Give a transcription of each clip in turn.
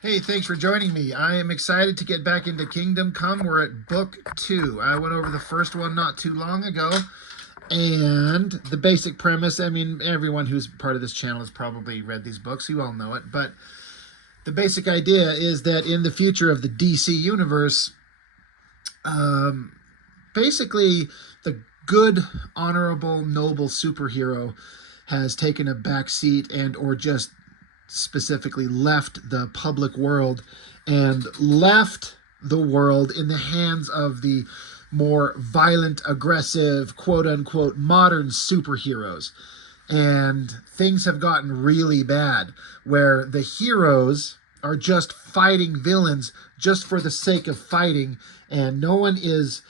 Hey, thanks for joining me. I am excited to get back into Kingdom Come. We're at book 2. I went over the first one not too long ago. And the basic premise, I mean, everyone who's part of this channel has probably read these books. You all know it. But the basic idea is that in the future of the DC universe, um, basically the good, honorable, noble superhero has taken a back seat and or just specifically left the public world and left the world in the hands of the more violent, aggressive, quote unquote, modern superheroes. And things have gotten really bad where the heroes are just fighting villains just for the sake of fighting, and no one is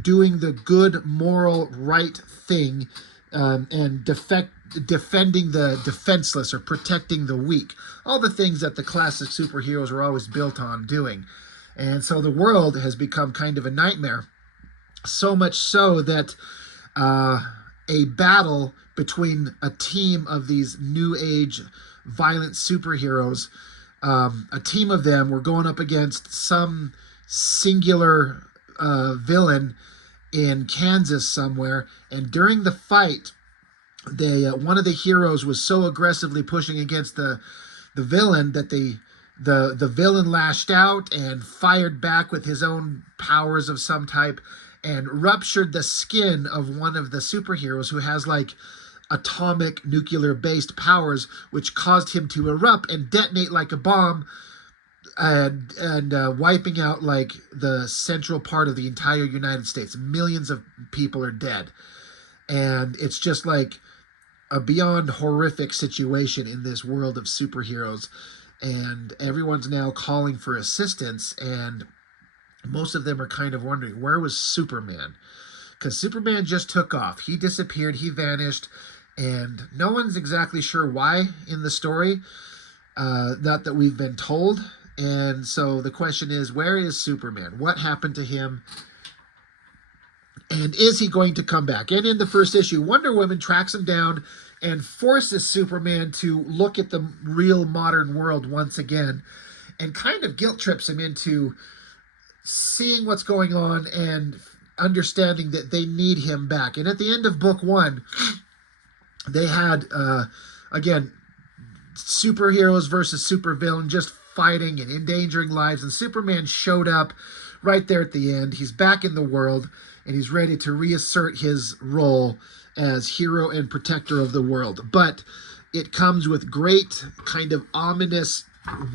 doing the good, moral, right thing, and defending the defenseless or protecting the weak. All the things that the classic superheroes were always built on doing. And so the world has become kind of a nightmare. So much so that a battle between a team of these new age violent superheroes, a team of them were going up against some singular villain in Kansas somewhere. And during the fight, one of the heroes was so aggressively pushing against the villain that the villain lashed out and fired back with his own powers of some type and ruptured the skin of one of the superheroes who has like atomic nuclear based powers, which caused him to erupt and detonate like a bomb, and wiping out like the central part of the entire United States. Millions of people are dead. And it's just like a beyond horrific situation in this world of superheroes. And everyone's now calling for assistance. And most of them are kind of wondering, where was Superman? Because Superman just took off. He disappeared. He vanished. And no one's exactly sure why in the story. Not that we've been told. And so the question is, where is Superman? What happened to him? And is he going to come back? And in the first issue, Wonder Woman tracks him down and forces Superman to look at the real modern world once again and kind of guilt trips him into seeing what's going on and understanding that they need him back. And at the end of book 1, they had, again, superheroes versus supervillain just fighting and endangering lives. And Superman showed up right there at the end. He's back in the world, and he's ready to reassert his role as hero and protector of the world. But it comes with great kind of ominous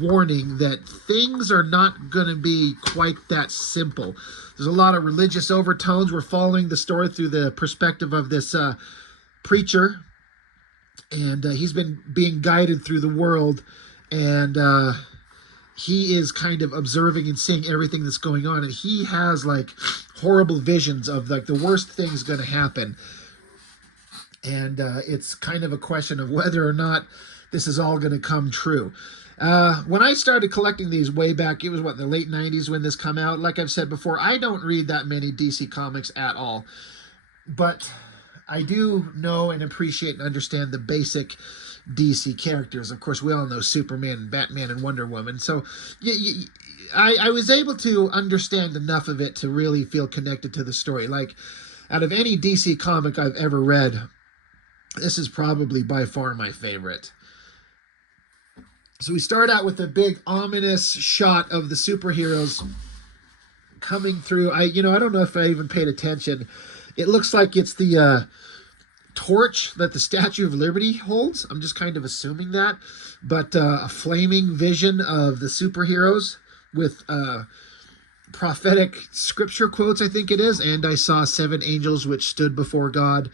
warning that things are not going to be quite that simple. There's a lot of religious overtones. We're following the story through the perspective of this preacher, and he's been being guided through the world, and he is kind of observing and seeing everything that's going on, and he has like horrible visions of like the worst things going to happen. And it's kind of a question of whether or not this is all going to come true. When I started collecting these way back, it was what, the late 90s when this come out. Like I've said before, I don't read that many DC comics at all, but I do know and appreciate and understand the basic DC characters. Of course, we all know Superman and Batman and Wonder Woman. So I was able to understand enough of it to really feel connected to the story. Like, out of any DC comic I've ever read, this is probably by far my favorite. So we start out with a big ominous shot of the superheroes coming through. I don't know if I even paid attention. It looks like it's the torch that the Statue of Liberty holds. I'm just kind of assuming that. But a flaming vision of the superheroes with prophetic scripture quotes, I think it is. And I saw 7 angels which stood before God.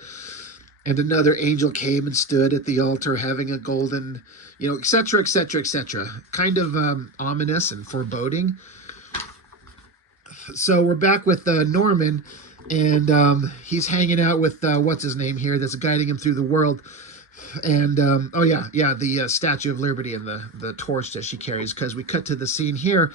And another angel came and stood at the altar having a golden, etc., etc., etc. Kind of ominous and foreboding. So we're back with Norman, and he's hanging out with, what's his name here, that's guiding him through the world. And, the Statue of Liberty and the torch that she carries, because we cut to the scene here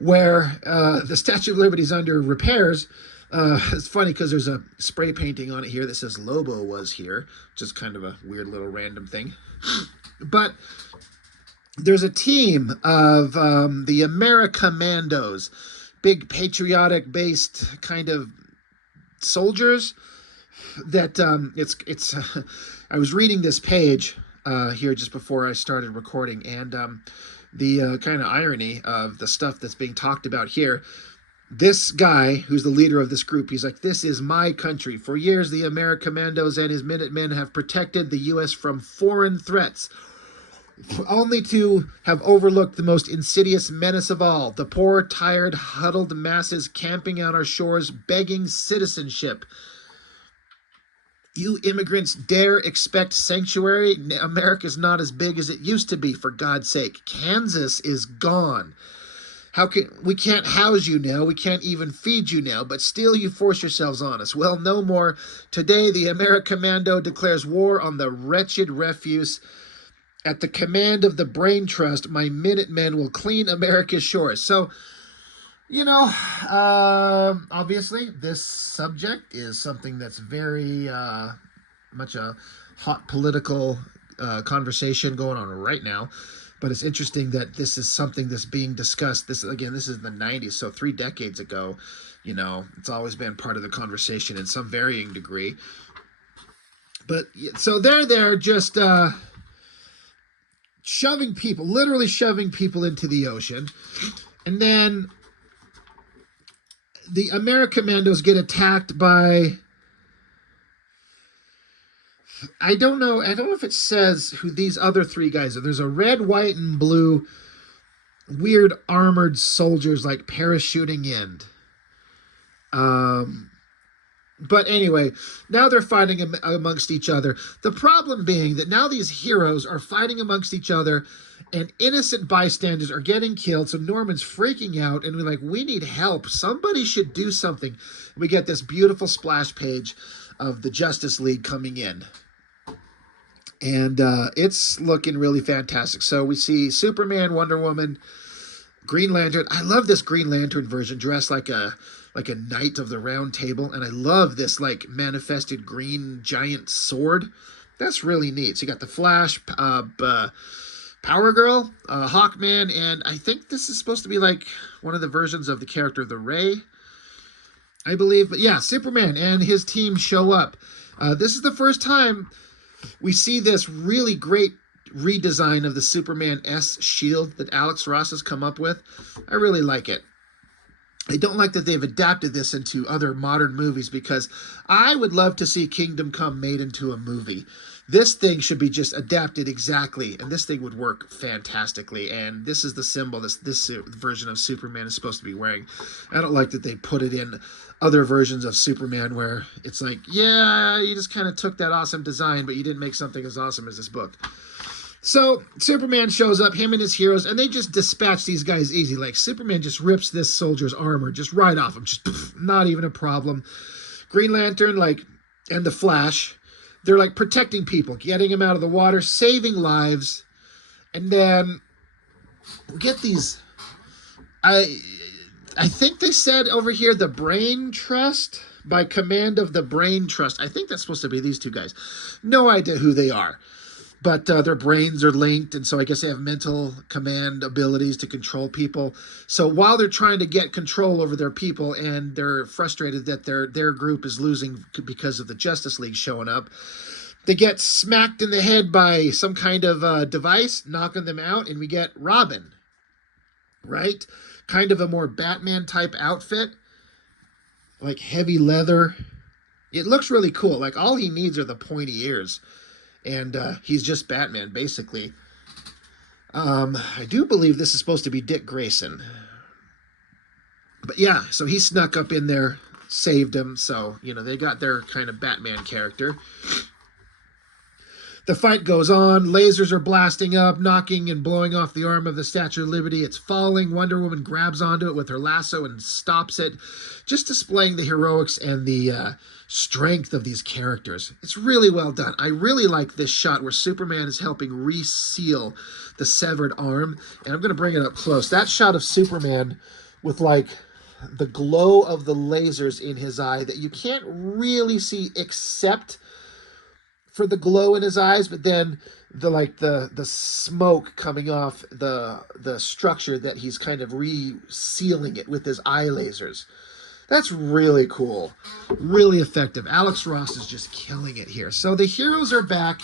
where the Statue of Liberty is under repairs. It's funny because there's a spray painting on it here that says Lobo was here, which is kind of a weird little random thing. But there's a team of the Americommandos, big patriotic-based kind of soldiers that it's I was reading this page here just before I started recording, and the kind of irony of the stuff that's being talked about here. This guy, who's the leader of this group, he's like, "This is my country. For years, the Americommandos and his Minutemen have protected the U.S. from foreign threats, only to have overlooked the most insidious menace of all, the poor, tired, huddled masses camping on our shores, begging citizenship. You immigrants dare expect sanctuary? America's not as big as it used to be, for God's sake. Kansas is gone. We can't house you now, we can't even feed you now, but still you force yourselves on us. Well, no more. Today the Americommando declares war on the wretched refuse. At the command of the Brain Trust, my Minutemen will clean America's shores." So, obviously, this subject is something that's very much a hot political conversation going on right now. But it's interesting that this is something that's being discussed. This is the 90s, so 3 decades ago. It's always been part of the conversation in some varying degree. But so they're there just literally shoving people into the ocean. And then the Americommandos get attacked by, I don't know if it says who these other 3 guys are. There's a red, white, and blue weird armored soldiers like parachuting in. But anyway, now they're fighting amongst each other. The problem being that now these heroes are fighting amongst each other and innocent bystanders are getting killed. So Norman's freaking out and we're like, we need help. Somebody should do something. We get this beautiful splash page of the Justice League coming in. And it's looking really fantastic. So we see Superman, Wonder Woman, Green Lantern. I love this Green Lantern version dressed like a knight of the round table. And I love this like manifested green giant sword. That's really neat. So you got the Flash, Power Girl, Hawkman, and I think this is supposed to be like one of the versions of the character the Ray, I believe. But yeah, Superman and his team show up. This is the first time we see this really great redesign of the Superman S shield that Alex Ross has come up with. I really like it. I don't like that they've adapted this into other modern movies because I would love to see Kingdom Come made into a movie. This thing should be just adapted exactly, and this thing would work fantastically. And this is the symbol this version of Superman is supposed to be wearing. I don't like that they put it in other versions of Superman where it's like, yeah, you just kind of took that awesome design, but you didn't make something as awesome as this book. So Superman shows up, him and his heroes, and they just dispatch these guys easy. Like Superman just rips this soldier's armor just right off him, just not even a problem. Green Lantern, and the Flash, they're like protecting people, getting them out of the water, saving lives, and then we get these. I think they said over here the Brain Trust, by command of the Brain Trust. I think that's supposed to be these 2 guys. No idea who they are. But their brains are linked, and so I guess they have mental command abilities to control people. So while they're trying to get control over their people, and they're frustrated that their group is losing because of the Justice League showing up, they get smacked in the head by some kind of device, knocking them out, and we get Robin, right? Kind of a more Batman-type outfit, like heavy leather. It looks really cool. Like, all he needs are the pointy ears. And he's just Batman, basically. I do believe this is supposed to be Dick Grayson. But yeah, so he snuck up in there, saved him. So, they got their kind of Batman character. The fight goes on. Lasers are blasting up, knocking and blowing off the arm of the Statue of Liberty. It's falling. Wonder Woman grabs onto it with her lasso and stops it, just displaying the heroics and the strength of these characters. It's really well done. I really like this shot where Superman is helping reseal the severed arm. And I'm going to bring it up close. That shot of Superman with the glow of the lasers in his eye that you can't really see except for the glow in his eyes, but then the smoke coming off the structure that he's kind of resealing it with his eye lasers. That's really cool. Really effective. Alex Ross is just killing it here. So the heroes are back,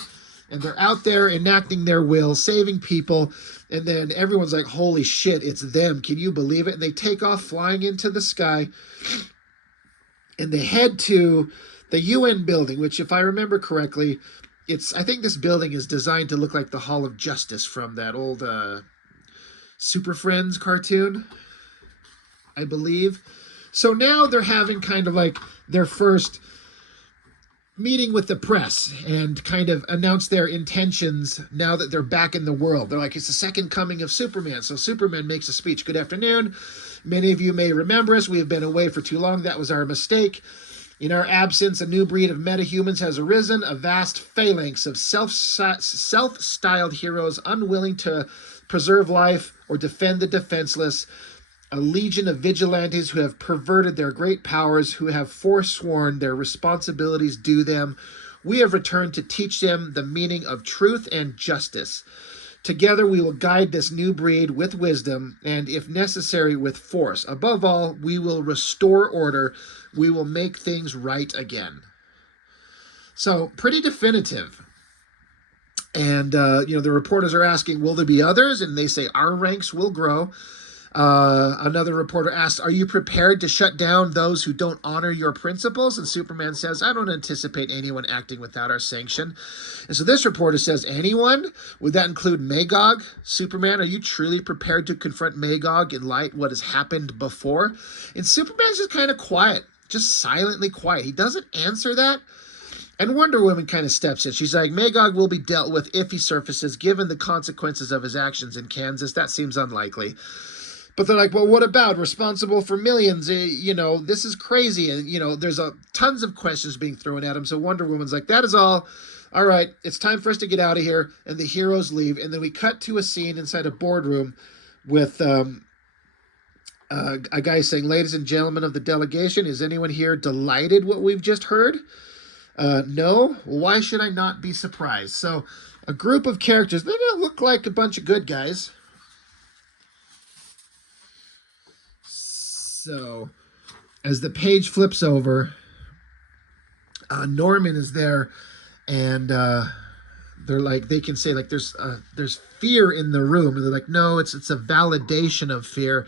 and they're out there enacting their will, saving people, and then everyone's like, holy shit, it's them. Can you believe it? And they take off flying into the sky, and they head to the UN building, which, if I remember correctly, I think this building is designed to look like the Hall of Justice from that old Super Friends cartoon, I believe. So now they're having kind of like their first meeting with the press and kind of announce their intentions now that they're back in the world. They're like, it's the second coming of Superman. So Superman makes a speech. Good afternoon. Many of you may remember us. We have been away for too long. That was our mistake. In our absence, a new breed of metahumans has arisen, a vast phalanx of self-styled heroes unwilling to preserve life or defend the defenseless, a legion of vigilantes who have perverted their great powers, who have forsworn their responsibilities due them. We have returned to teach them the meaning of truth and justice. Together we will guide this new breed with wisdom and, if necessary, with force. Above all, we will restore order. We will make things right again. So, pretty definitive. And, the reporters are asking, will there be others? And they say, our ranks will grow. Another reporter asked, are you prepared to shut down those who don't honor your principles? And Superman says, I don't anticipate anyone acting without our sanction. And so this reporter says, anyone? Would that include Magog? Superman, are you truly prepared to confront Magog in light of what has happened before? And Superman's just kind of quiet, just silently quiet. He doesn't answer that. And Wonder Woman kind of steps in. She's like, Magog will be dealt with if he surfaces, given the consequences of his actions in Kansas. That seems unlikely. But they're like, well, what about responsible for millions? This is crazy. And, there's tons of questions being thrown at him. So Wonder Woman's like, that is all. All right, it's time for us to get out of here. And the heroes leave. And then we cut to a scene inside a boardroom with a guy saying, ladies and gentlemen of the delegation, is anyone here delighted what we've just heard? No? Why should I not be surprised? So a group of characters, they don't look like a bunch of good guys. So, as the page flips over, Norman is there, and they're like, they can say like, there's fear in the room, and they're like, no, it's a validation of fear.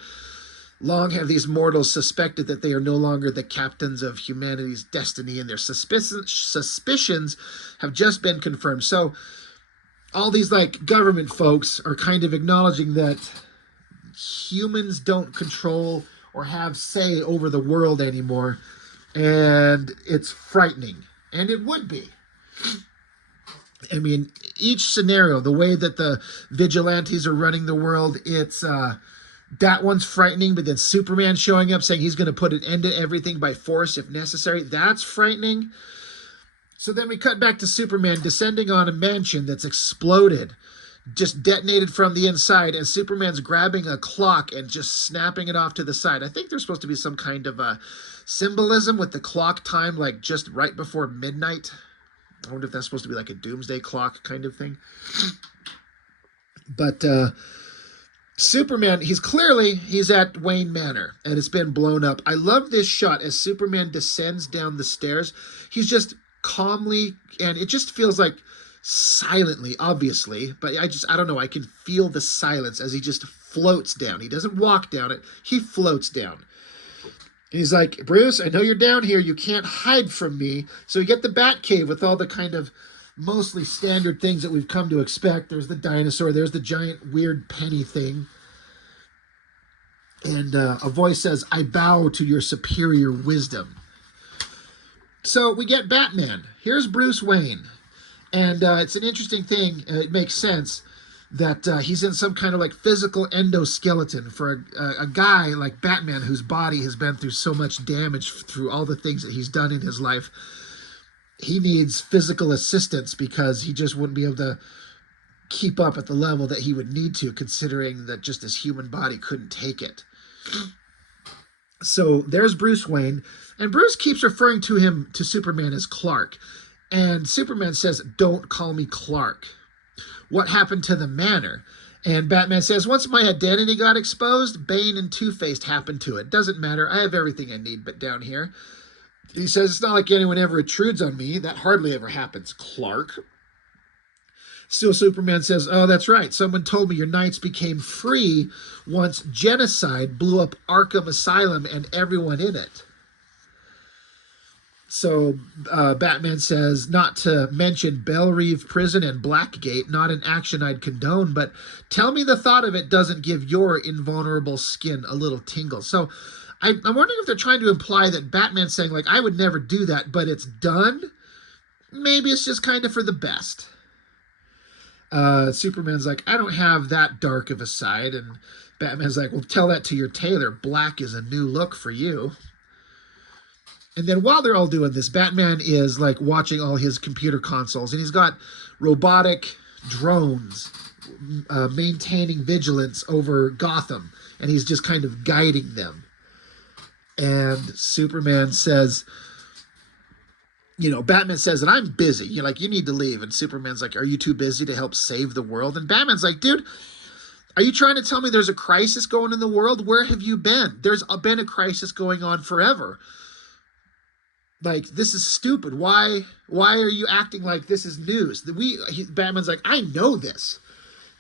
Long have these mortals suspected that they are no longer the captains of humanity's destiny, and their suspicions have just been confirmed. So, all these like government folks are kind of acknowledging that humans don't control or have say over the world anymore, and it's frightening, and it would be. I mean, each scenario, the way that the vigilantes are running the world, it's that one's frightening, but then Superman showing up saying he's going to put an end to everything by force if necessary, that's frightening. So then we cut back to Superman descending on a mansion that's exploded, just detonated from the inside, and Superman's grabbing a clock and just snapping it off to the side. I think there's supposed to be some kind of a symbolism with the clock time, like just right before midnight. I wonder if that's supposed to be like a doomsday clock kind of thing. But Superman, he's at Wayne Manor, and it's been blown up. I love this shot as Superman descends down the stairs. He's just calmly, and it just feels like silently, obviously, but I don't know, I can feel the silence as he just floats down. He doesn't walk down it, he floats down. And he's like, Bruce, I know you're down here, you can't hide from me. So you get the Batcave with all the kind of mostly standard things that we've come to expect. There's the dinosaur, there's the giant weird penny thing. And a voice says, I bow to your superior wisdom. So we get Batman. Here's Bruce Wayne. And it's an interesting thing. It makes sense that he's in some kind of like physical endoskeleton for a guy like Batman, whose body has been through so much damage through all the things that he's done in his life. He needs physical assistance because he just wouldn't be able to keep up at the level that he would need to, considering that just his human body couldn't take it. So there's Bruce Wayne, and Bruce keeps referring to Superman as Clark. And Superman says, don't call me Clark. what happened to the manor? And Batman says, once my identity got exposed, Bane and Two-Faced happened to it. Doesn't matter. I have everything I need but down here. He says, it's not like anyone ever intrudes on me. That hardly ever happens, Clark. Still, Superman says, oh, that's right. Someone told me your knights became free once genocide blew up Arkham Asylum and everyone in it. So Batman says, not to mention Belle Reve Prison and Blackgate, not an action I'd condone, but tell me the thought of it doesn't give your invulnerable skin a little tingle. So I'm wondering if they're trying to imply that Batman's saying, like, I would never do that, but it's done. Maybe it's just kind of for the best. Superman's like, I don't have that dark of a side. And Batman's like, well, tell that to your tailor. Black is a new look for you. And then while they're all doing this, Batman is like watching all his computer consoles, and he's got robotic drones maintaining vigilance over Gotham, and he's just kind of guiding them. And Superman says, you know, Batman says that I'm busy. You're like, you need to leave. And Superman's like, are you too busy to help save the world? And Batman's like, dude, are you trying to tell me there's a crisis going in the world? Where have you been? There's been a crisis going on forever. Like, this is stupid. Why are you acting like this is news? Batman's like, I know this.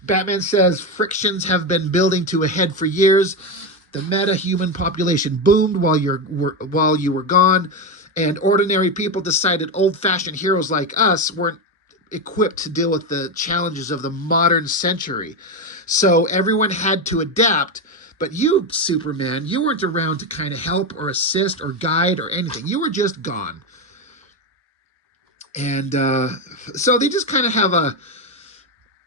Batman says frictions have been building to a head for years. The meta-human population boomed while you were gone, and ordinary people decided old-fashioned heroes like us weren't equipped to deal with the challenges of the modern century. So everyone had to adapt. But you, Superman, you weren't around to kind of help or assist or guide or anything. You were just gone. And so they just kind of have a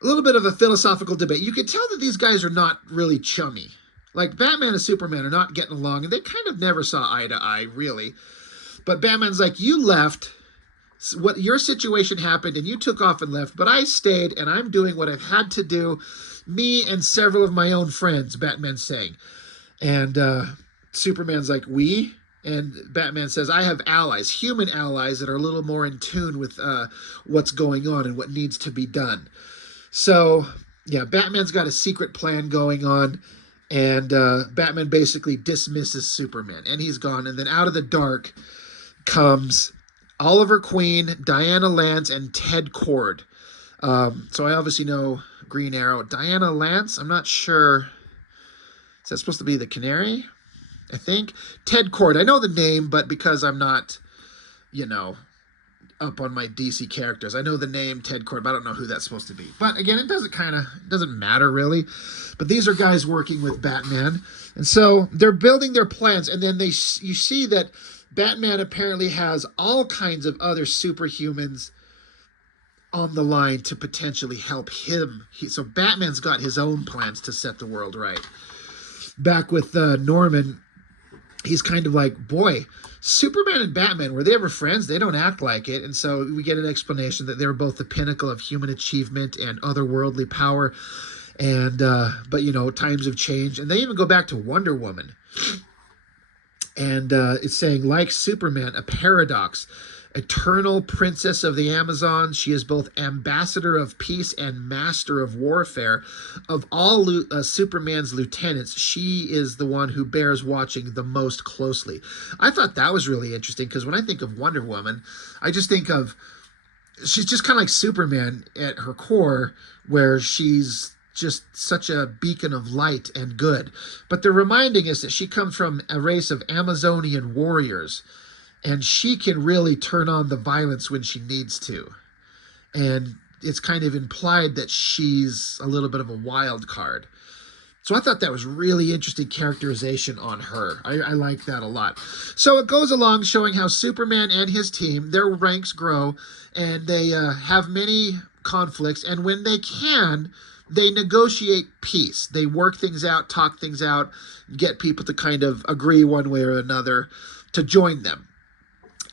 little bit of a philosophical debate. You can tell that these guys are not really chummy. Like, Batman and Superman are not getting along, and they kind of never saw eye to eye, really. But Batman's like, you left, what your situation happened, and you took off and left, but I stayed, and I'm doing what I've had to do. Me and several of my own friends, Batman's saying. And Superman's like, we? And Batman says, I have allies, human allies that are a little more in tune with what's going on and what needs to be done. So, yeah, Batman's got a secret plan going on, and Batman basically dismisses Superman, and he's gone. And then out of the dark comes Oliver Queen, Diana Lance, and Ted Kord. So I obviously know Green Arrow. Diana Lance, I'm not sure. Is that supposed to be the Canary? I think. Ted Kord, I know the name, but because I'm not, you know, up on my DC characters, I know the name Ted Kord, but I don't know who that's supposed to be. But again, it doesn't matter really. But these are guys working with Batman. And so they're building their plans, and then you see that Batman apparently has all kinds of other superhumans on the line to potentially help him. So Batman's got his own plans to set the world right. Back with Norman, he's kind of like, boy, Superman and Batman, were they ever friends? They don't act like it. And so we get an explanation that they're both the pinnacle of human achievement and otherworldly power. And but, you know, times have changed. And they even go back to Wonder Woman. And it's saying, like Superman, a paradox. Eternal princess of the Amazon, she is both ambassador of peace and master of warfare. Of all Superman's lieutenants, she is the one who bears watching the most closely. I thought that was really interesting, because when I think of Wonder Woman, I just think of, she's just kind of like Superman at her core, where she's just such a beacon of light and good. But they're reminding us that she comes from a race of Amazonian warriors, and she can really turn on the violence when she needs to. And it's kind of implied that she's a little bit of a wild card. So I thought that was really interesting characterization on her. I like that a lot. So it goes along showing how Superman and his team, their ranks grow, and they have many conflicts. And when they can, they negotiate peace. They work things out, talk things out, get people to kind of agree one way or another to join them.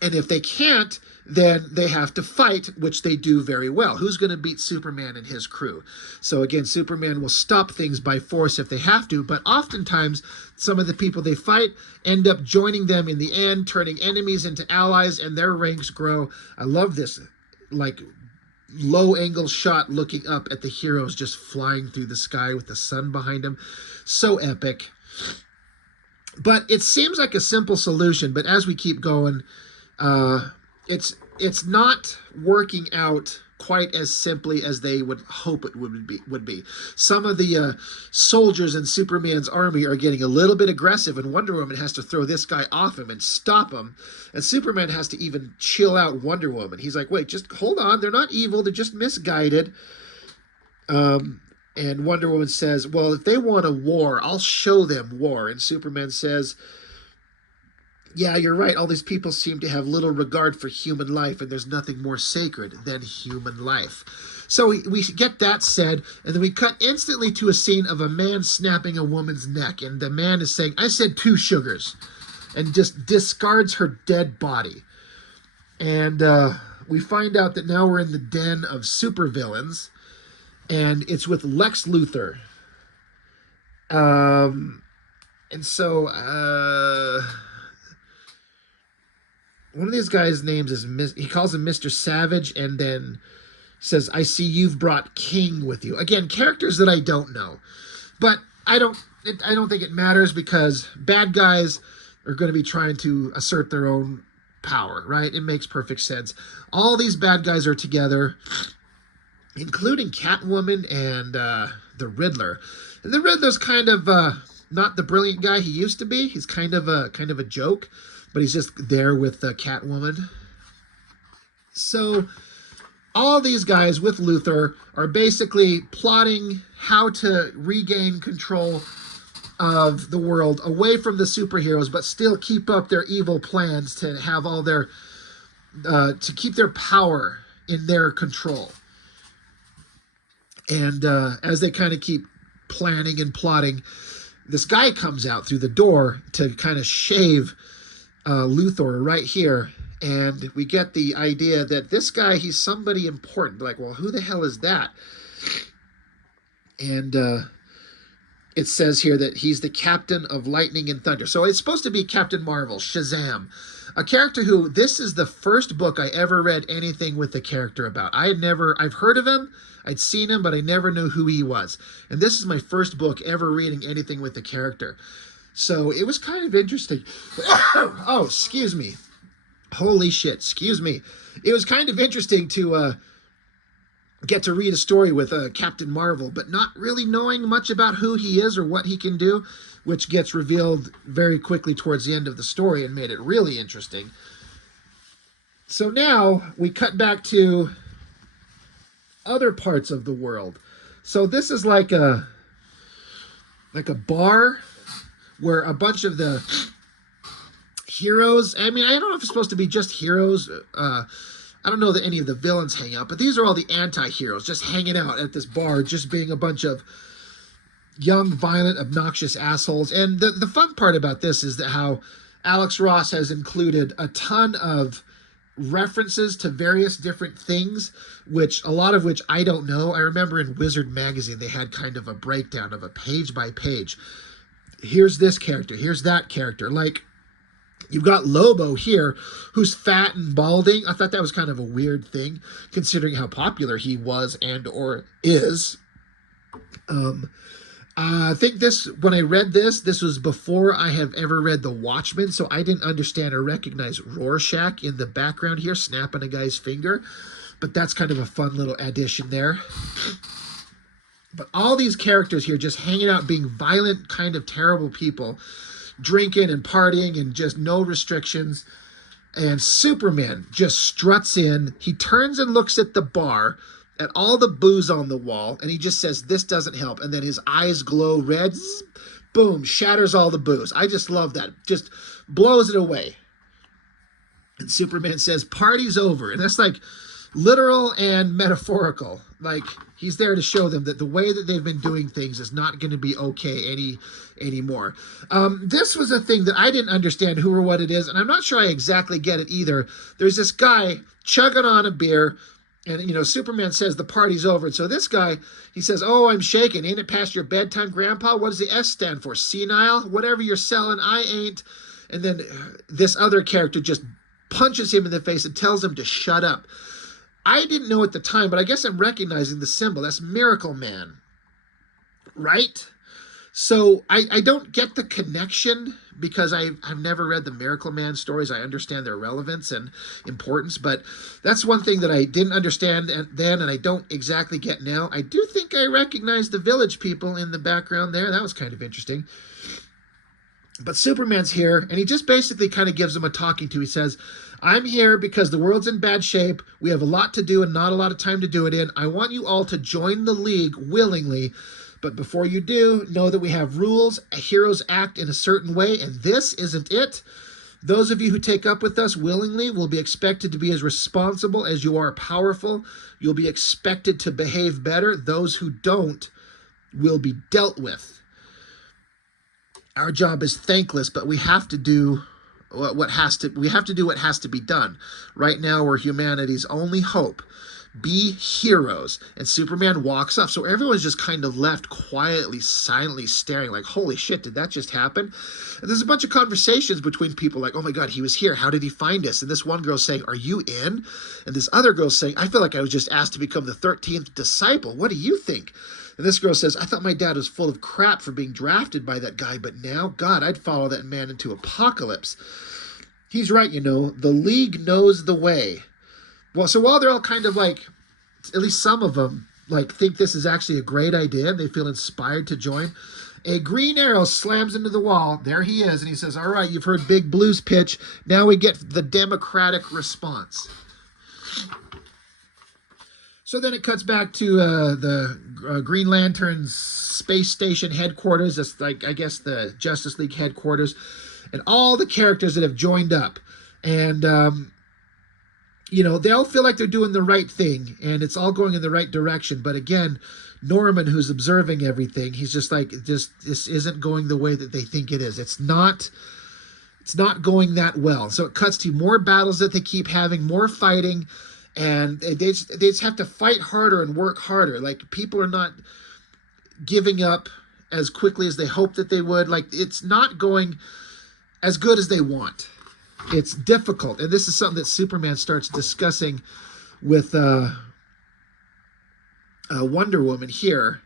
And if they can't, then they have to fight, which they do very well. Who's going to beat Superman and his crew? So again, Superman will stop things by force if they have to, but oftentimes some of the people they fight end up joining them in the end, turning enemies into allies, and their ranks grow. I love this, like, low angle shot looking up at the heroes just flying through the sky with the sun behind them. So epic. But it seems like a simple solution, but as we keep going, it's not working out quite as simply as they would hope it would be. Some of the soldiers in Superman's army are getting a little bit aggressive, and Wonder Woman has to throw this guy off him and stop him. And Superman has to even chill out Wonder Woman. He's like, wait, just hold on. They're not evil. They're just misguided. And Wonder Woman says, well, if they want a war, I'll show them war. And Superman says, yeah, you're right. All these people seem to have little regard for human life, and there's nothing more sacred than human life. So we get that said, and then we cut instantly to a scene of a man snapping a woman's neck, and the man is saying, I said 2 sugars, and just discards her dead body. And we find out that now we're in the den of supervillains, and it's with Lex Luthor. And so one of these guys' names is, he calls him Mr. Savage, and then says, I see you've brought King with you. Again, characters that I don't know. But I don't think it matters, because bad guys are going to be trying to assert their own power, right? It makes perfect sense. All these bad guys are together, including Catwoman and the Riddler. And the Riddler's kind of not the brilliant guy he used to be. He's kind of a joke, but he's just there with Catwoman. So all these guys with Luthor are basically plotting how to regain control of the world away from the superheroes, but still keep up their evil plans to have all their to keep their power in their control. And as they kind of keep planning and plotting, this guy comes out through the door to kind of shave Luthor right here. And we get the idea that this guy, he's somebody important. Like, well, who the hell is that? And it says here that he's the captain of Lightning and Thunder. So it's supposed to be Captain Marvel, Shazam. A character who, this is the first book I ever read anything with the character about. I've heard of him, I'd seen him, but I never knew who he was. And this is my first book ever reading anything with the character. So it was kind of interesting. Oh, excuse me. Holy shit, excuse me. It was kind of interesting to get to read a story with Captain Marvel, but not really knowing much about who he is or what he can do, which gets revealed very quickly towards the end of the story and made it really interesting. So now we cut back to other parts of the world. So this is like a bar where a bunch of the heroes, I mean, I don't know if it's supposed to be just heroes. I don't know that any of the villains hang out, but these are all the anti-heroes just hanging out at this bar, just being a bunch of young, violent, obnoxious assholes. And the fun part about this is that how Alex Ross has included a ton of references to various different things, which a lot of which I don't know. I remember in Wizard magazine, they had kind of a breakdown of a page by page. Here's this character, here's that character. Like, you've got Lobo here, who's fat and balding. I thought that was kind of a weird thing, considering how popular he was and or is. I think when I read this was before I have ever read The Watchmen, so I didn't understand or recognize Rorschach in the background here, snapping a guy's finger. But that's kind of a fun little addition there. But all these characters here just hanging out, being violent, kind of terrible people, drinking and partying and just no restrictions. And Superman just struts in. He turns and looks at the bar, at all the booze on the wall, and he just says, this doesn't help. And then his eyes glow red. Boom, shatters all the booze. I just love that. Just blows it away. And Superman says, party's over. And that's like literal and metaphorical. Like, he's there to show them that the way that they've been doing things is not going to be okay anymore. This was a thing that I didn't understand who or what it is, and I'm not sure I exactly get it either. There's this guy chugging on a beer, and, you know, Superman says the party's over. And so this guy, he says, oh, I'm shaking. Ain't it past your bedtime, Grandpa? What does the S stand for? Senile? Whatever you're selling, I ain't. And then this other character just punches him in the face and tells him to shut up. I didn't know at the time, but I guess I'm recognizing the symbol. That's Miracle Man, right? So I don't get the connection because I've never read the Miracle Man stories. I understand their relevance and importance, but that's one thing that I didn't understand then and I don't exactly get now. I do think I recognize the village people in the background there. That was kind of interesting. But Superman's here, and he just basically kind of gives them a talking to. He says, I'm here because the world's in bad shape. We have a lot to do and not a lot of time to do it in. I want you all to join the League willingly. But before you do, know that we have rules. Heroes act in a certain way, and this isn't it. Those of you who take up with us willingly will be expected to be as responsible as you are powerful. You'll be expected to behave better. Those who don't will be dealt with. Our job is thankless, but we have to do what has to be done. Right now, we're humanity's only hope. Be heroes. And Superman walks off. So everyone's just kind of left quietly, silently staring like, holy shit, did that just happen? And there's a bunch of conversations between people like, oh my God, he was here. How did he find us? And this one girl's saying, are you in? And this other girl's saying, I feel like I was just asked to become the 13th disciple. What do you think? And this girl says, I thought my dad was full of crap for being drafted by that guy, but now, God, I'd follow that man into apocalypse. He's right, you know, the League knows the way. Well, so while they're all kind of like, at least some of them, like think this is actually a great idea, and they feel inspired to join, a green arrow slams into the wall. There he is, and he says, all right, you've heard Big Blue's pitch. Now we get the democratic response. So then it cuts back to the Green Lantern's space station headquarters. That's like, I guess, the Justice League headquarters. And all the characters that have joined up. And, you know, they all feel like they're doing the right thing. And it's all going in the right direction. But again, Norman, who's observing everything, he's just like, this isn't going the way that they think it is. It's not going that well. So it cuts to more battles that they keep having, more fighting. And they just have to fight harder and work harder. Like, people are not giving up as quickly as they hope that they would. Like, it's not going as good as they want. It's difficult. And this is something that Superman starts discussing with Wonder Woman here.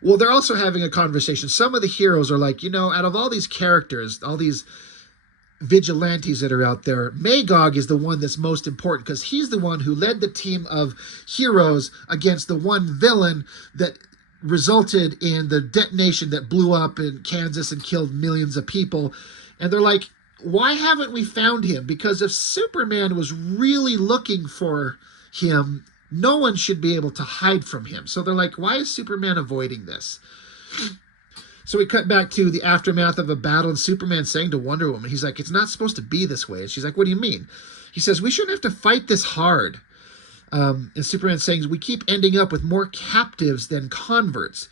Well, they're also having a conversation. Some of the heroes are like, you know, out of all these characters, all these vigilantes that are out there, Magog is the one that's most important because he's the one who led the team of heroes against the one villain that resulted in the detonation that blew up in Kansas and killed millions of people. And they're like, why haven't we found him? Because if Superman was really looking for him, no one should be able to hide from him. So they're like, why is Superman avoiding this? So we cut back to the aftermath of a battle, and Superman saying to Wonder Woman, he's like, it's not supposed to be this way. And she's like, what do you mean? He says, we shouldn't have to fight this hard. And Superman saying, we keep ending up with more captives than converts.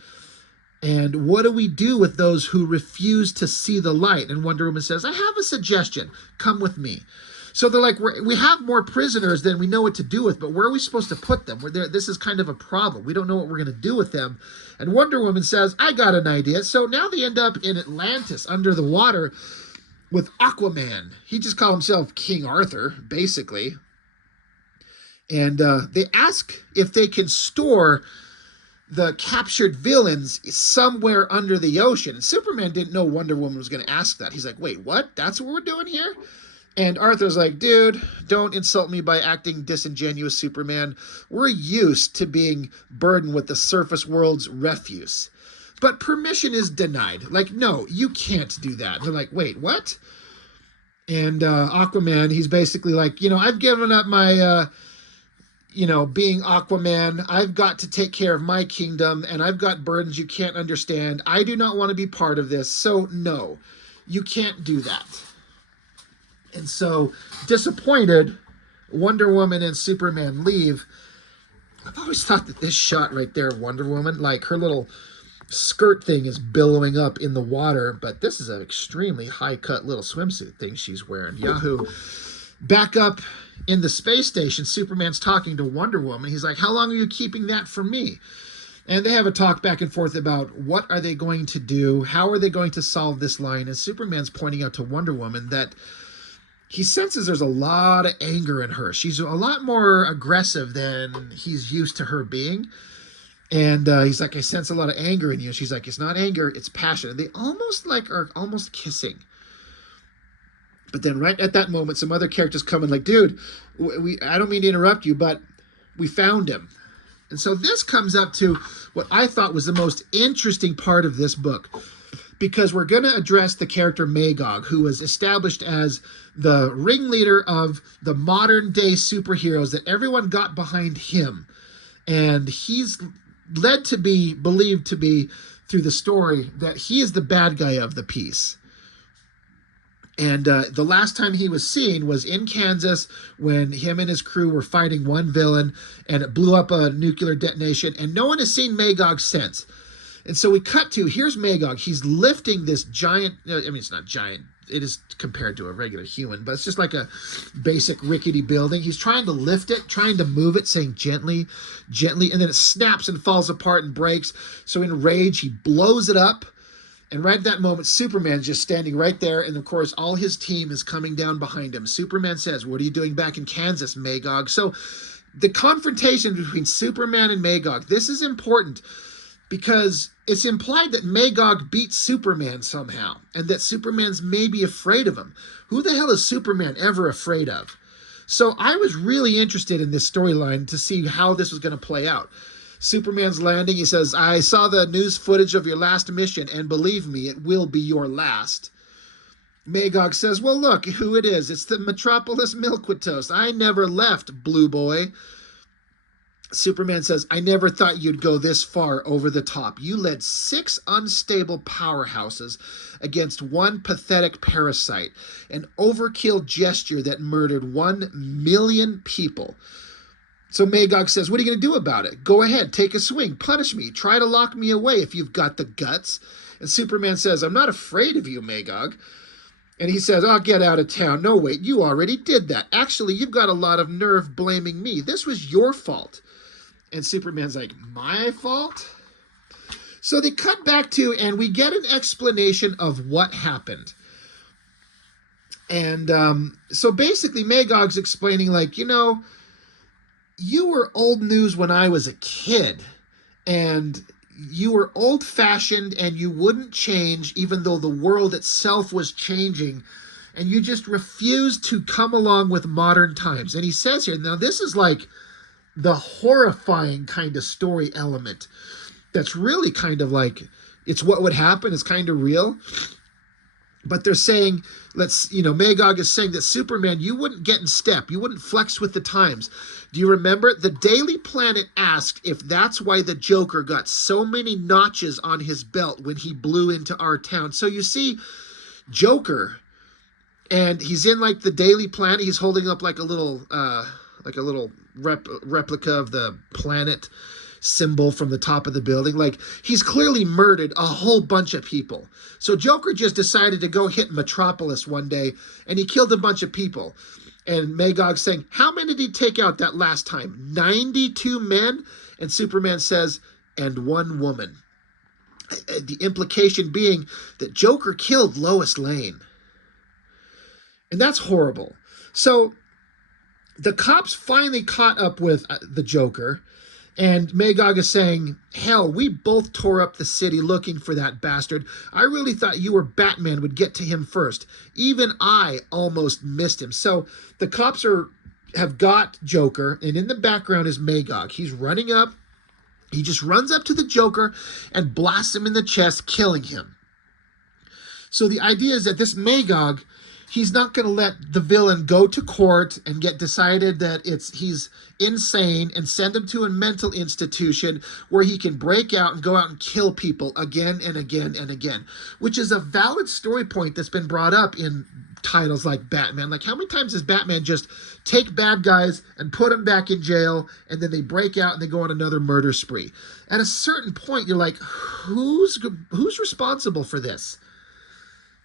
And what do we do with those who refuse to see the light? And Wonder Woman says, I have a suggestion. Come with me. So they're like, we have more prisoners than we know what to do with, but where are we supposed to put them? This is kind of a problem. We don't know what we're going to do with them. And Wonder Woman says, I got an idea. So now they end up in Atlantis, under the water, with Aquaman. He just called himself King Arthur, basically. And they ask if they can store the captured villains somewhere under the ocean. And Superman didn't know Wonder Woman was going to ask that. He's like, wait, what? That's what we're doing here? And Arthur's like, dude, don't insult me by acting disingenuous, Superman. We're used to being burdened with the surface world's refuse. But permission is denied. Like, no, you can't do that. And they're like, wait, what? And Aquaman, he's basically like, you know, I've given up my, being Aquaman. I've got to take care of my kingdom, and I've got burdens you can't understand. I do not want to be part of this. So, no, you can't do that. And so, disappointed, Wonder Woman and Superman leave. I've always thought that this shot right there, Wonder Woman, like her little skirt thing is billowing up in the water, but this is an extremely high-cut little swimsuit thing she's wearing. Yahoo! Back up in the space station, Superman's talking to Wonder Woman. He's like, how long are you keeping that from me? And they have a talk back and forth about what are they going to do? How are they going to solve this line? And Superman's pointing out to Wonder Woman that he senses there's a lot of anger in her. She's a lot more aggressive than he's used to her being. And he's like, I sense a lot of anger in you. She's like, it's not anger, it's passion. And they almost like are almost kissing. But then right at that moment, some other characters come in like, dude, I don't mean to interrupt you, but we found him. And so this comes up to what I thought was the most interesting part of this book, because we're going to address the character Magog, who was established as the ringleader of the modern day superheroes, that everyone got behind him. And he's led to be believed to be, through the story, that he is the bad guy of the piece. And the last time he was seen was in Kansas, when him and his crew were fighting one villain, and it blew up a nuclear detonation, and no one has seen Magog since. And so we cut to, here's Magog. He's lifting this giant, I mean, it's not giant, it is compared to a regular human, but it's just like a basic rickety building. He's trying to lift it, trying to move it, saying gently, gently, and then it snaps and falls apart and breaks. So in rage, he blows it up. And right at that moment, Superman's just standing right there. And of course, all his team is coming down behind him. Superman says, what are you doing back in Kansas, Magog? So the confrontation between Superman and Magog, this is important because it's implied that Magog beats Superman somehow, and that Superman's maybe afraid of him. Who the hell is Superman ever afraid of? So I was really interested in this storyline to see how this was going to play out. Superman's landing, he says, I saw the news footage of your last mission, and believe me, it will be your last. Magog says, well, look who it is. It's the Metropolis Milquetoast. I never left, Blue Boy. Superman says, I never thought you'd go this far over the top. You led 6 unstable powerhouses against one pathetic parasite, an overkill gesture that murdered 1 million people. So Magog says, what are you going to do about it? Go ahead, take a swing, punish me, try to lock me away if you've got the guts. And Superman says, I'm not afraid of you, Magog. And he says, I'll get out of town. No, wait, you already did that. Actually, you've got a lot of nerve blaming me. This was your fault. And Superman's like, my fault? So they cut back to, and we get an explanation of what happened. And so basically Magog's explaining, like, you know, you were old news when I was a kid, and you were old-fashioned, and you wouldn't change even though the world itself was changing, and you just refused to come along with modern times. And he says here, now this is like the horrifying kind of story element that's really kind of like, it's what would happen, it's kind of real. But they're saying, Magog is saying that Superman, you wouldn't get in step. You wouldn't flex with the times. Do you remember? The Daily Planet asked if that's why the Joker got so many notches on his belt when he blew into our town. So you see, Joker, and he's in like the Daily Planet. He's holding up like a little replica of the planet symbol from the top of the building. Like, he's clearly murdered a whole bunch of people. So Joker just decided to go hit Metropolis one day, and he killed a bunch of people. And Magog's saying, how many did he take out that last time? 92 men? And Superman says, and 1 woman. The implication being that Joker killed Lois Lane. And that's horrible. So the cops finally caught up with the Joker, and Magog is saying, hell, we both tore up the city looking for that bastard. I really thought you or Batman would get to him first. Even I almost missed him. So the cops have got Joker, and in the background is Magog. He's running up. He just runs up to the Joker and blasts him in the chest, killing him. So the idea is that this Magog, he's not going to let the villain go to court and get decided that he's insane and send him to a mental institution where he can break out and go out and kill people again and again and again, which is a valid story point that's been brought up in titles like Batman. Like, how many times does Batman just take bad guys and put them back in jail, and then they break out and they go on another murder spree? At a certain point, you're like, who's responsible for this?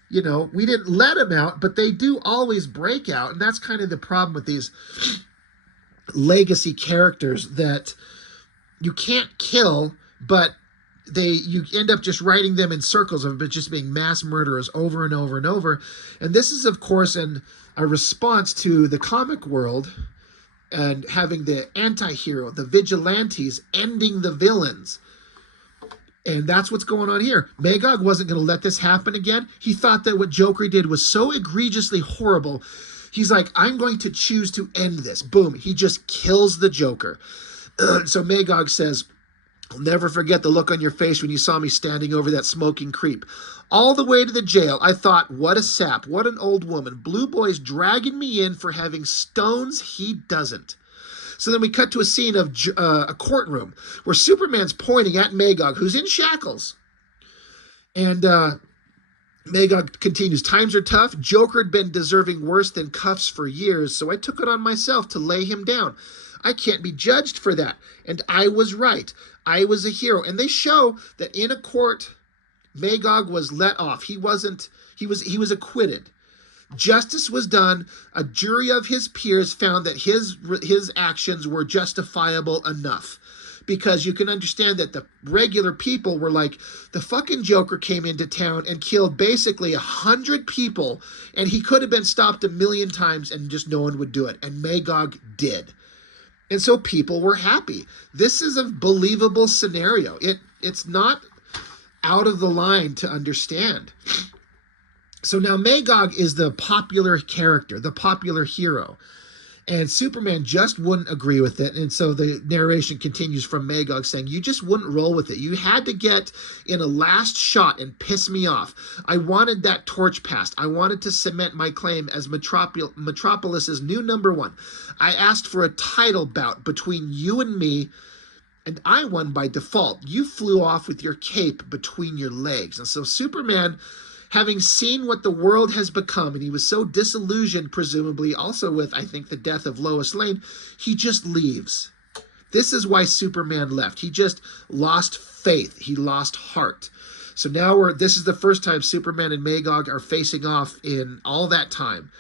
You know, we didn't let them out, but they do always break out. And that's kind of the problem with these legacy characters, that you can't kill, but you end up just writing them in circles of it just being mass murderers over and over and over. And this is, of course, a response to the comic world and having the anti-hero, the vigilantes, ending the villains. And that's what's going on here. Magog wasn't going to let this happen again. He thought that what Joker did was so egregiously horrible. He's like, I'm going to choose to end this. Boom. He just kills the Joker. So Magog says, I'll never forget the look on your face when you saw me standing over that smoking creep. All the way to the jail, I thought, what a sap, what an old woman. Blue Boy's dragging me in for having stones he doesn't. So then we cut to a scene of a courtroom where Superman's pointing at Magog, who's in shackles. And Magog continues, times are tough. Joker had been deserving worse than cuffs for years, so I took it on myself to lay him down. I can't be judged for that. And I was right. I was a hero. And they show that in a court, Magog was let off. He was acquitted. Justice was done. A jury of his peers found that his actions were justifiable enough. Because you can understand that the regular people were like, the fucking Joker came into town and killed basically 100 people, and he could have been stopped 1,000,000 times and just no one would do it. And Magog did. And so people were happy. This is a believable scenario. It's not out of the line to understand. So now Magog is the popular character, the popular hero. And Superman just wouldn't agree with it. And so the narration continues from Magog saying, you just wouldn't roll with it. You had to get in a last shot and piss me off. I wanted that torch passed. I wanted to cement my claim as Metropolis's new #1. I asked for a title bout between you and me, and I won by default. You flew off with your cape between your legs. And so Superman, having seen what the world has become, and he was so disillusioned, presumably also with, I think, the death of Lois Lane, he just leaves. This is why Superman left. He just lost faith. He lost heart. So now this is the first time Superman and Magog are facing off in all that time.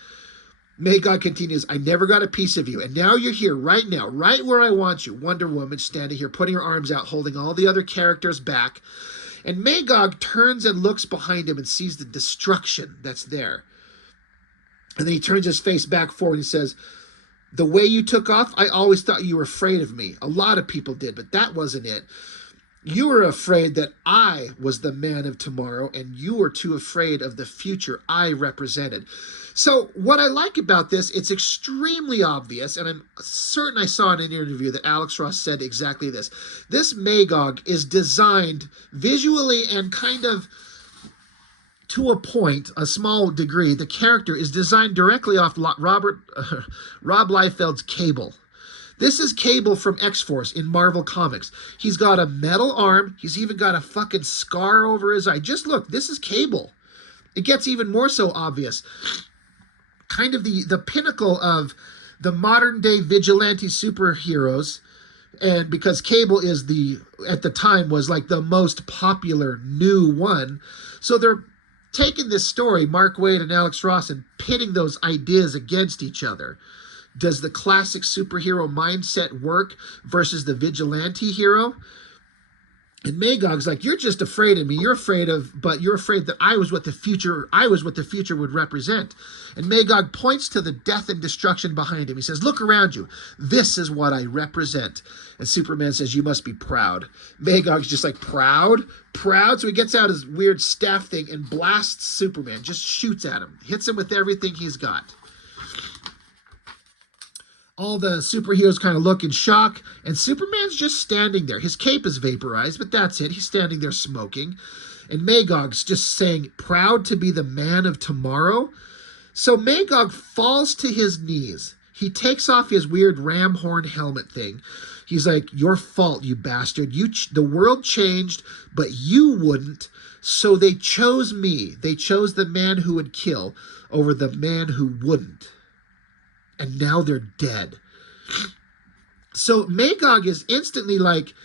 Magog continues, I never got a piece of you, and now you're here right now, right where I want you. Wonder Woman standing here, putting her arms out, holding all the other characters back. And Magog turns and looks behind him and sees the destruction that's there. And then he turns his face back forward and he says, the way you took off, I always thought you were afraid of me. A lot of people did, but that wasn't it. You were afraid that I was the man of tomorrow, and you were too afraid of the future I represented. So what I like about this, it's extremely obvious, and I'm certain I saw in an interview that Alex Ross said exactly this. This Magog is designed visually and kind of to a point, a small degree. The character is designed directly off Rob Liefeld's Cable. This is Cable from X-Force in Marvel Comics. He's got a metal arm. He's even got a fucking scar over his eye. Just look, this is Cable. It gets even more so obvious. Kind of the pinnacle of the modern day vigilante superheroes. And because Cable is at the time was like the most popular new one. So they're taking this story, Mark Waid and Alex Ross, and pitting those ideas against each other. Does the classic superhero mindset work versus the vigilante hero? And Magog's like, you're just afraid of me. You're afraid that I was what the future would represent. And Magog points to the death and destruction behind him. He says, look around you. This is what I represent. And Superman says, you must be proud. Magog's just like, proud? Proud? So he gets out his weird staff thing and blasts Superman, just shoots at him, hits him with everything he's got. All the superheroes kind of look in shock, and Superman's just standing there. His cape is vaporized, but that's it. He's standing there smoking. And Magog's just saying, proud to be the man of tomorrow. So Magog falls to his knees. He takes off his weird ram horn helmet thing. He's like, your fault, you bastard. The world changed, but you wouldn't. So they chose me. They chose the man who would kill over the man who wouldn't. And now they're dead. So Magog is instantly like,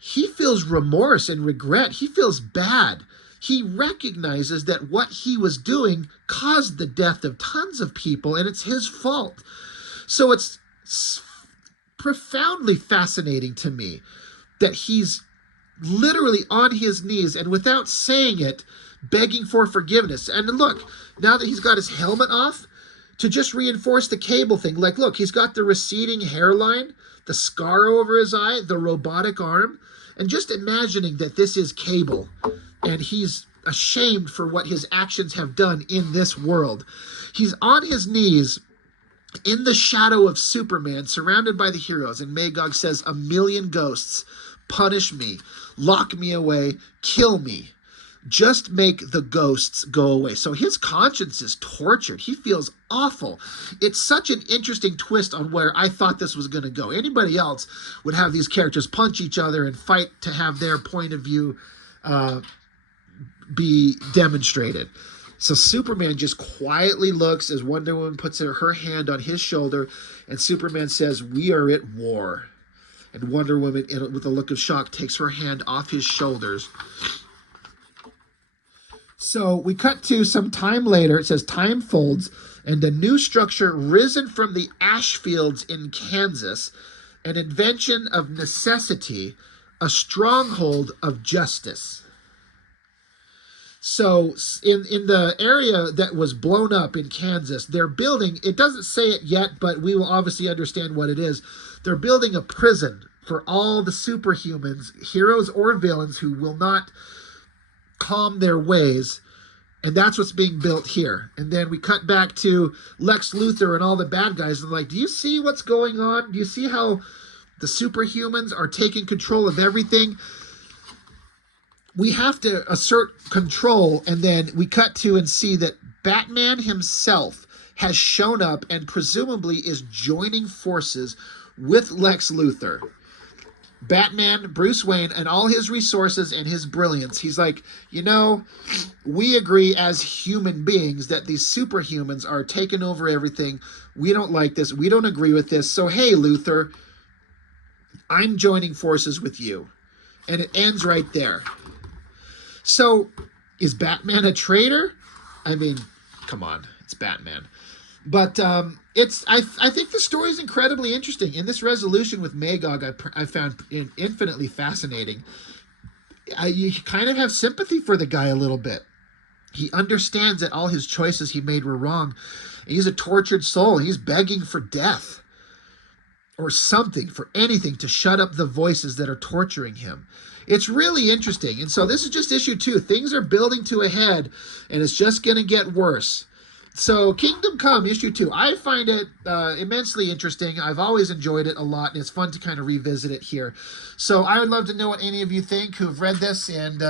he feels remorse and regret. He feels bad. He recognizes that what he was doing caused the death of tons of people, and it's his fault. So it's profoundly fascinating to me that he's literally on his knees and without saying it, begging for forgiveness. And look, now that he's got his helmet off, to just reinforce the Cable thing, like, look, he's got the receding hairline, the scar over his eye, the robotic arm, and just imagining that this is Cable, and he's ashamed for what his actions have done in this world. He's on his knees in the shadow of Superman, surrounded by the heroes, and Magog says, "A million ghosts, punish me, lock me away, kill me. Just make the ghosts go away." So his conscience is tortured. He feels awful. It's such an interesting twist on where I thought this was going to go. Anybody else would have these characters punch each other and fight to have their point of view be demonstrated. So Superman just quietly looks as Wonder Woman puts her hand on his shoulder, and Superman says, "We are at war." And Wonder Woman, with a look of shock, takes her hand off his shoulders. So we cut to some time later. It says, "Time folds, and a new structure risen from the ash fields in Kansas, an invention of necessity, a stronghold of justice." So in the area that was blown up in Kansas, they're building, it doesn't say it yet, but we will obviously understand what it is. They're building a prison for all the superhumans, heroes or villains, who will not calm their ways. And that's what's being built here. And then we cut back to Lex Luthor and all the bad guys. And like, do you see what's going on? Do you see how the superhumans are taking control of everything? We have to assert control, and then we cut to and see that Batman himself has shown up and presumably is joining forces with Lex Luthor. Batman, Bruce Wayne, and all his resources and his brilliance. He's like, we agree as human beings that these superhumans are taking over everything. We don't like this. We don't agree with this. So, hey, Luthor, I'm joining forces with you. And it ends right there. So, is Batman a traitor? I mean, come on, it's Batman. But I think the story is incredibly interesting. And this resolution with Magog I found infinitely fascinating. You kind of have sympathy for the guy a little bit. He understands that all his choices he made were wrong. He's a tortured soul. He's begging for death or something, for anything to shut up the voices that are torturing him. It's really interesting. And so this is just issue 2. Things are building to a head, and it's just going to get worse. So Kingdom Come, issue 2. I find it immensely interesting. I've always enjoyed it a lot, and it's fun to kind of revisit it here. So I would love to know what any of you think who have read this, and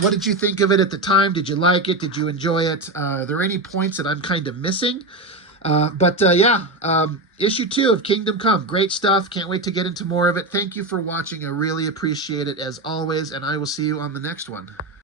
what did you think of it at the time? Did you like it? Did you enjoy it? Are there any points that I'm kind of missing? Issue 2 of Kingdom Come. Great stuff. Can't wait to get into more of it. Thank you for watching. I really appreciate it as always, and I will see you on the next one.